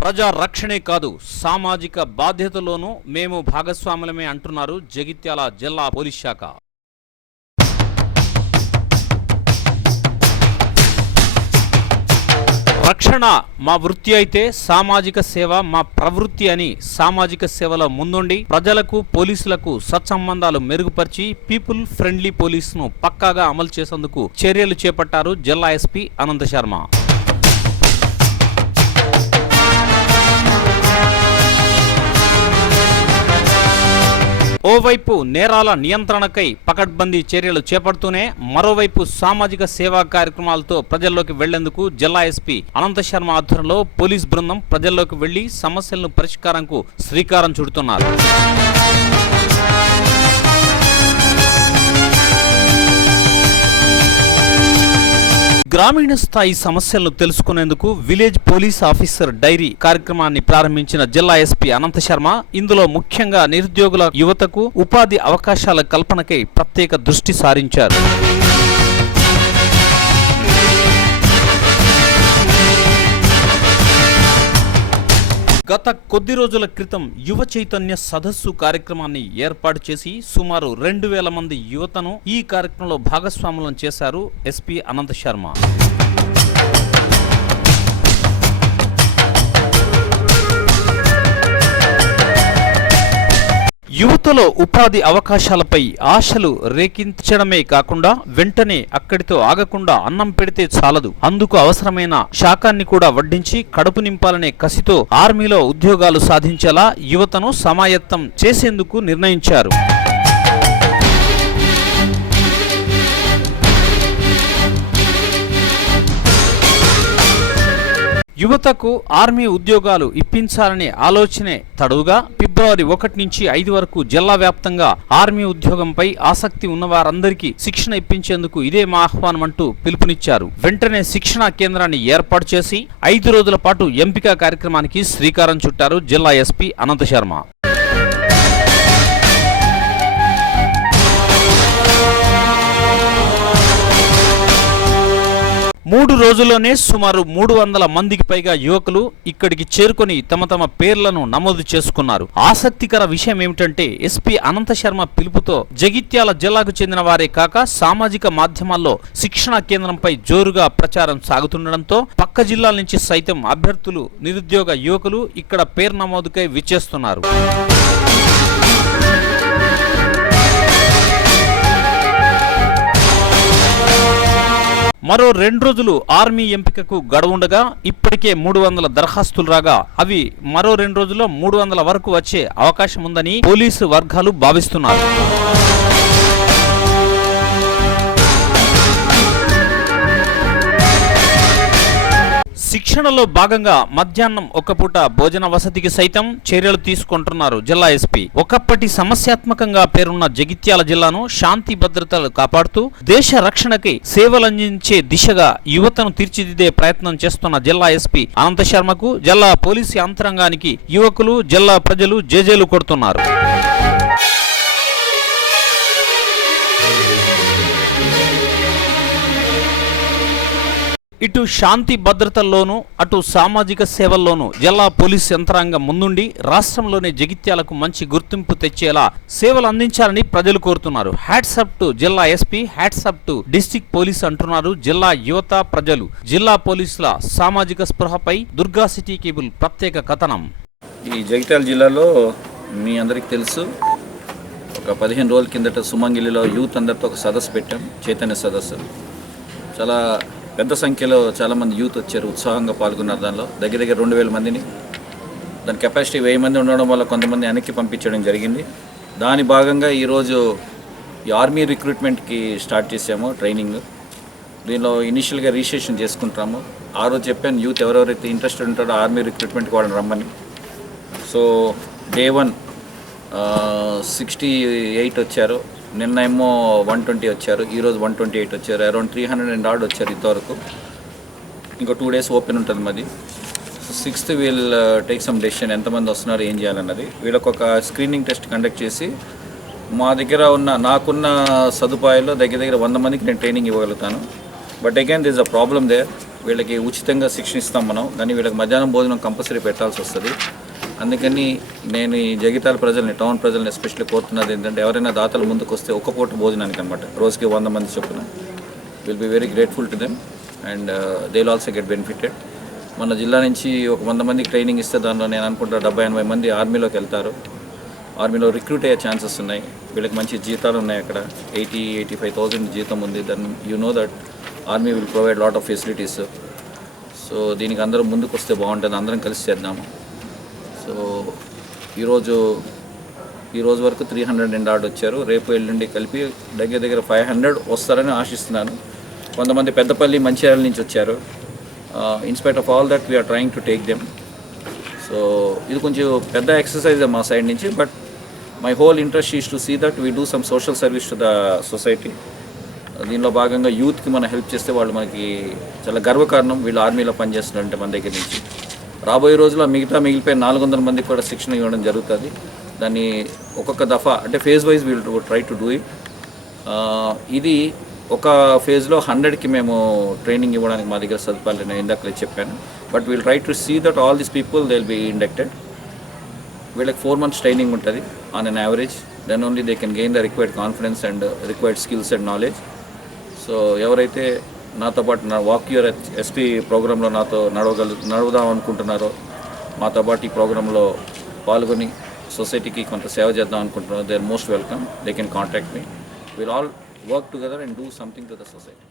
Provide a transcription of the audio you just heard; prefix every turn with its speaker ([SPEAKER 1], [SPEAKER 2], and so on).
[SPEAKER 1] ప్రజా రక్షణే కాదు సామాజిక బాధ్యతలోనూ మేము భాగస్వాములమే అంటున్నారు జగిత్యాల జిల్లా పోలీస్ శాఖ. రక్షణ మా వృత్తి అయితే సామాజిక సేవ మా ప్రవృత్తి అని సామాజిక సేవలో ముందుండి ప్రజలకు పోలీసులకు సత్సంబంధాలు మెరుగుపరిచి పీపుల్ ఫ్రెండ్లీ పోలీసును పక్కాగా అమలు చేసేందుకు చర్యలు చేపట్టారు జిల్లా ఎస్పీ అనంత శర్మ. ఓవైపు నేరాల నియంత్రణకై పకడ్బందీ చర్యలు చేపడుతూనే మరోవైపు సామాజిక సేవా కార్యక్రమాలతో ప్రజల్లోకి వెళ్ళేందుకు జిల్లా ఎస్పీ అనంత శర్మ ఆధ్వర్యంలో పోలీస్ బృందం ప్రజల్లోకి వెళ్ళి సమస్యలను పరిష్కారంకు శ్రీకారం చుడుతున్నారు. గ్రామీణ స్థాయి సమస్యలను తెలుసుకునేందుకు విలేజ్ పోలీస్ ఆఫీసర్ డైరీ కార్యక్రమాన్ని ప్రారంభించిన జిల్లా ఎస్పీ అనంత శర్మ ఇందులో ముఖ్యంగా నిరుద్యోగుల యువతకు ఉపాధి అవకాశాల కల్పనకై ప్రత్యేక దృష్టి సారించారు. గత కొద్ది రోజుల క్రితం యువ చైతన్య సదస్సు కార్యక్రమాన్ని ఏర్పాటు చేసి సుమారు రెండు వేల మంది యువతను ఈ కార్యక్రమంలో భాగస్వాములను చేశారు ఎస్పీ అనంత శర్మ. యువతలో ఉపాధి అవకాశాలపై ఆశలు రేకించడమే కాకుండా వెంటనే అక్కడితో ఆగకుండా అన్నం పెడితే చాలదు. అందుకు అవసరమైన శాకాన్ని కూడా వడ్డించి కడుపు నింపాలనే కసితో ఆర్మీలో ఉద్యోగాలు సాధించేలా యువతను సమాయత్తం చేసేందుకు నిర్ణయించారు. యువతకు ఆర్మీ ఉద్యోగాలు ఇప్పించాలనే ఆలోచనే తడువుగా ఫిబ్రవరి ఒకటి నుంచి ఐదు వరకు జిల్లా వ్యాప్తంగా ఆర్మీ ఉద్యోగంపై ఆసక్తి ఉన్నవారందరికీ శిక్షణ ఇప్పించేందుకు ఇదే మా ఆహ్వానం అంటూ పిలుపునిచ్చారు. వెంటనే శిక్షణా కేంద్రాన్ని ఏర్పాటు చేసి ఐదు రోజుల పాటు ఎంపిక కార్యక్రమానికి శ్రీకారం చుట్టారు జిల్లా ఎస్పీ అనంత శర్మ. మూడు రోజుల్లోనే సుమారు మూడు వందల మందికి పైగా యువకులు ఇక్కడికి చేరుకొని తమ తమ పేర్లను నమోదు చేసుకున్నారు. ఆసక్తికర విషయం ఏమిటంటే ఎస్పీ అనంత శర్మ పిలుపుతో జగిత్యాల జిల్లాకు చెందిన వారే కాక సామాజిక మాధ్యమాల్లో శిక్షణ కేంద్రంపై జోరుగా ప్రచారం సాగుతుండటంతో పక్క జిల్లాల నుంచి సైతం అభ్యర్థులు నిరుద్యోగ యువకులు ఇక్కడ పేరు నమోదుకై విచ్చేస్తున్నారు. మరో రెండు రోజులు ఆర్మీ ఎంపికకు గడువుండగా ఇప్పటికే మూడు వందల దరఖాస్తులు రాగా అవి మరో రెండు రోజుల్లో మూడు వందల వరకు వచ్చే అవకాశం ఉందని పోలీసు వర్గాలు భావిస్తున్నారు. శిక్షణలో భాగంగా మధ్యాహ్నం ఒక పూట భోజన వసతికి సైతం చర్యలు తీసుకుంటున్నారు జిల్లా ఎస్పీ. ఒకప్పటి సమస్యాత్మకంగా పేరున్న జగిత్యాల జిల్లాను శాంతి భద్రతలు కాపాడుతూ దేశ రక్షణకి సేవలందించే దిశగా యువతను తీర్చిదిద్దే ప్రయత్నం చేస్తున్న జిల్లా ఎస్పీ అనంత శర్మకు జిల్లా పోలీసు యంత్రాంగానికి యువకులు జిల్లా ప్రజలు జేజేలు కొడుతున్నారు. ఇటు శాంతి భద్రతల్లోనూ అటు సామాజిక సేవల్లోనూ జిల్లా పోలీస్ యంత్రాంగం ముందుండి రాష్ట్రంలోని జగిత్యాలకు మంచి గుర్తింపు తెచ్చేలా సేవలు అందించాలని ప్రజలు కోరుతున్నారు. హ్యాట్సప్ టు జిల్లా SP hats off to district police అంటున్నారు జిల్లా యువత ప్రజలు. జిల్లా పోలీసుల సామాజిక స్పృహపై దుర్గా సిటీ కేబుల్ ప్రత్యేక కథనం.
[SPEAKER 2] ఈ జగిత్యాల జిల్లాలో మీ అందరికీ తెలుసు ఒక పదిహేను రోజుల కిందట సుమంగిలిలో యూత్ అందరితో ఒక సదస్సు పెట్టాం చైతన్య సదస్సు. చాలా పెద్ద సంఖ్యలో చాలామంది యూత్ వచ్చారు ఉత్సాహంగా పాల్గొన్నారు దానిలో. దగ్గర దగ్గర రెండు వేల మందిని. దాని కెపాసిటీ వెయ్యి మంది ఉండడం వల్ల కొంతమంది వెనక్కి పంపించడం జరిగింది. దాని భాగంగా ఈరోజు ఈ ఆర్మీ రిక్రూట్మెంట్కి స్టార్ట్ చేసాము ట్రైనింగ్. దీనిలో ఇనిషియల్గా రిజిస్ట్రేషన్ చేసుకుంటాము. ఆ రోజు చెప్పాను యూత్ ఎవరెవరైతే ఇంట్రెస్టెడ్ ఉంటారో ఆర్మీ రిక్రూట్మెంట్కి వాళ్ళని రమ్మని. So day one sixty eight వచ్చారు. నిన్న ఏమో వన్ ట్వంటీ వచ్చారు ఈరోజు వన్ ట్వంటీ ఎయిట్ వచ్చారు around three hundred and odd వచ్చారు ఇంతవరకు. ఇంకో టూ డేస్ ఓపెన్ ఉంటుంది మాది. So sixth we'll take some decision ఎంతమంది వస్తున్నారు ఏం చేయాలన్నది. వీళ్ళకి ఒక స్క్రీనింగ్ టెస్ట్ కండక్ట్ చేసి మా దగ్గర ఉన్న నాకున్న సదుపాయాల్లో దగ్గర దగ్గర వంద మందికి నేను training ఇవ్వగలుగుతాను. But again this a problem there వీళ్ళకి ఉచితంగా శిక్షణ ఇస్తాం మనం. కానీ వీళ్ళకి మధ్యాహ్నం భోజనం కంపల్సరీ పెట్టాల్సి వస్తుంది. అందుకని నేను ఈ జగితాల ప్రజల్ని టౌన్ ప్రజల్ని ఎస్పెషల్లీ కోరుతున్నది ఏంటంటే ఎవరైనా దాతలు ముందుకు వస్తే ఒక పూట భోజనానికి అనమాట రోజుకి వంద మంది చొప్పున. Will be very grateful to them and they also get benefited మన జిల్లా నుంచి ఒక వంద మందికి ట్రైనింగ్ ఇస్తే దానిలో నేను అనుకుంటా డెబ్బై ఎనభై మంది ఆర్మీలోకి వెళ్తారు. ఆర్మీలో రిక్రూట్ అయ్యే ఛాన్సెస్ ఉన్నాయి. వీళ్ళకి మంచి జీతాలు ఉన్నాయి అక్కడ. ఎయిటీ ఎయిటీ ఫైవ్ థౌసండ్ జీతం ఉంది. Then you know that army will provide lot of facilities so దీనికి అందరం ముందుకు వస్తే బాగుంటుంది. అందరం కలిసి చేద్దాము. సో ఈరోజు ఈ రోజు వరకు త్రీ హండ్రెడ్ అండ్ ఆర్డర్ వచ్చారు. రేపు ఎల్లుండి కలిపి దగ్గర దగ్గర ఫైవ్ హండ్రెడ్ వస్తారని ఆశిస్తున్నాను. కొంతమంది పెద్దపల్లి మంచిర్యాల నుంచి వచ్చారు. In spite of all that we are trying to take them so ఇది కొంచెం పెద్ద ఎక్సర్సైజ్ మా సైడ్ నుంచి but my whole interest is to see that we do some social service to the society దీనిలో భాగంగా యూత్కి మనం హెల్ప్ చేస్తే వాళ్ళు మనకి చాలా గర్వకారణం. వీళ్ళు ఆర్మీలో పనిచేస్తున్నారంటే మన దగ్గర నుంచి. రాబోయే రోజుల్లో మిగతా మిగిలిపోయిన నాలుగు వందల మందికి కూడా శిక్షణ ఇవ్వడం జరుగుతుంది. దాన్ని ఒక్కొక్క దఫా అంటే phase wise we'll try to do it ఇది ఒక ఫేజ్లో హండ్రెడ్కి మేము ట్రైనింగ్ ఇవ్వడానికి మా దగ్గర సదుపాయాలు నేను ఇందాకలే చెప్పాను. But we'll try to see that all this people they will be inducted వీళ్ళకి ఫోర్ మంత్స్ ట్రైనింగ్ ఉంటుంది on an average then only they can gain the required confidence and required skills and knowledge so ఎవరైతే నాతో పాటు నా walk your SP ప్రోగ్రాంలో నాతో నడవగల నడవదాం అనుకుంటున్నారో. మాతో పాటు ఈ ప్రోగ్రాంలో పాల్గొని సొసైటీకి కొంత సేవ చేద్దాం అనుకుంటున్నారో. They are most welcome they can contact me we'll all work together and do something to the society